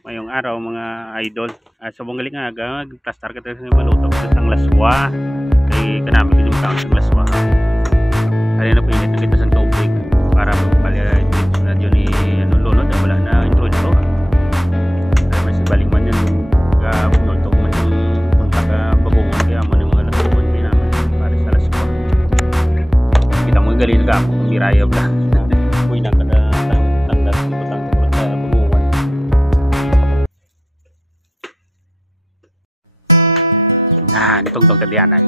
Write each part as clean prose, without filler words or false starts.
Ngayong araw mga idol, sa buong galing nga plastar ka tayo sa maluto ang laswa kay kanami yung tawag ng laswa kaya na pinito kita sa tubig para pala na yun ni lolo na wala na intro kaya may si balingman yun nultog man yung punta ka bagungon kaya mo yung mga laswa namin para sa laswa kita mo yung galing ka miraya ba uy na ka na tugtog katiyanan.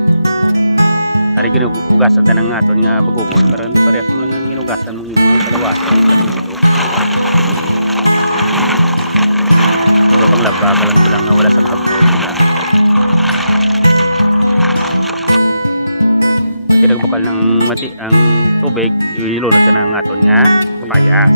Hari kini bugasan ka ng aton nga bugukon karon parehas mo ng inugasan mo yung kaluwas. Paglaba ka lang wala sa pagkakas. Kaya kapal ng mati ang tubig ilulod ka ng aton nga kumayas.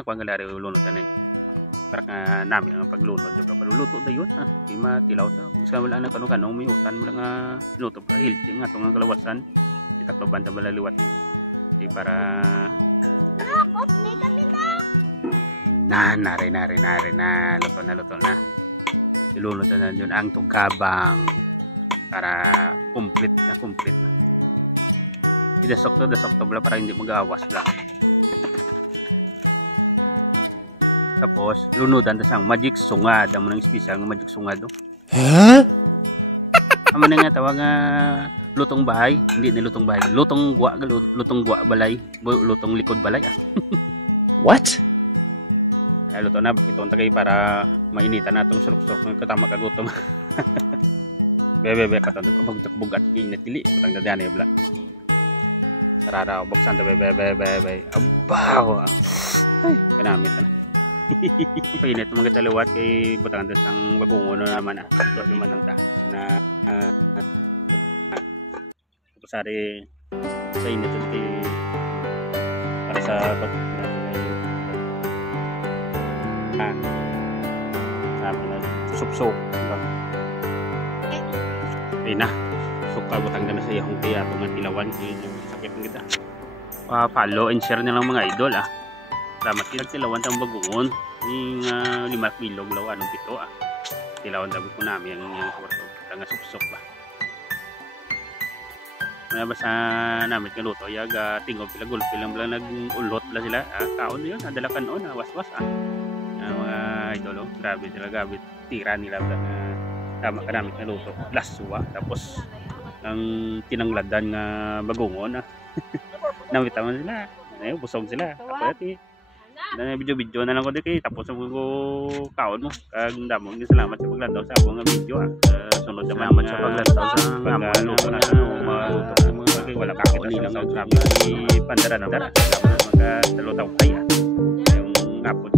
Kuang galari ulun tani para namin ang pagluto yung pagluluto tayo na di matilaw na kasi wala na kano minutan mga luto pa healthy nga tong kalawasan kita pa banda balaliwat di para nare na luto na ilulot na yun ang tukabang para complete na dasok na para hindi magawas ka. Lunudan sa magic sungad ang mga espesyal ng magic sungad no? Ano na nga tawag nga lutong bahay hindi na lutong bahay lutong gwa balay lutong likod balay what? Ay luto na ito tagay para mainitan natin sulok ng katama kagutom bebe katong bugat init dili patang dadyan ay bla sarara buksan to bebe abaw kanami pinit mga salawat kay putang sa ang bagungo na naman sakto naman ang pasari sa init para sa sabi na sup na suka butang na sa iyong tiya kung ilawan sakit ng kita follow and share na lang mga idol dapat tilawan tang bagungon yung 5 kilo law anong pito tilawan dapat ko namin yung kwarto tanga supsok ba may basa namin kaluto yaga tingob sila gulpi lang nag-ulot la sila kaon yun nadalakan noon waswas mga idolo grabe tira nila tama ka namin kaluto laswa tapos ang tinangladan nga bagungon namitaman sila busog sila tapos na video na lang ko dito tapos ang kaon mo kag damo salamat sa paglantaw sa akong video sunod naman sa paglantaw sa pagluto na mga wala kakit nilang grabe pandara na dara salamat mga dalo taw kaya yung apod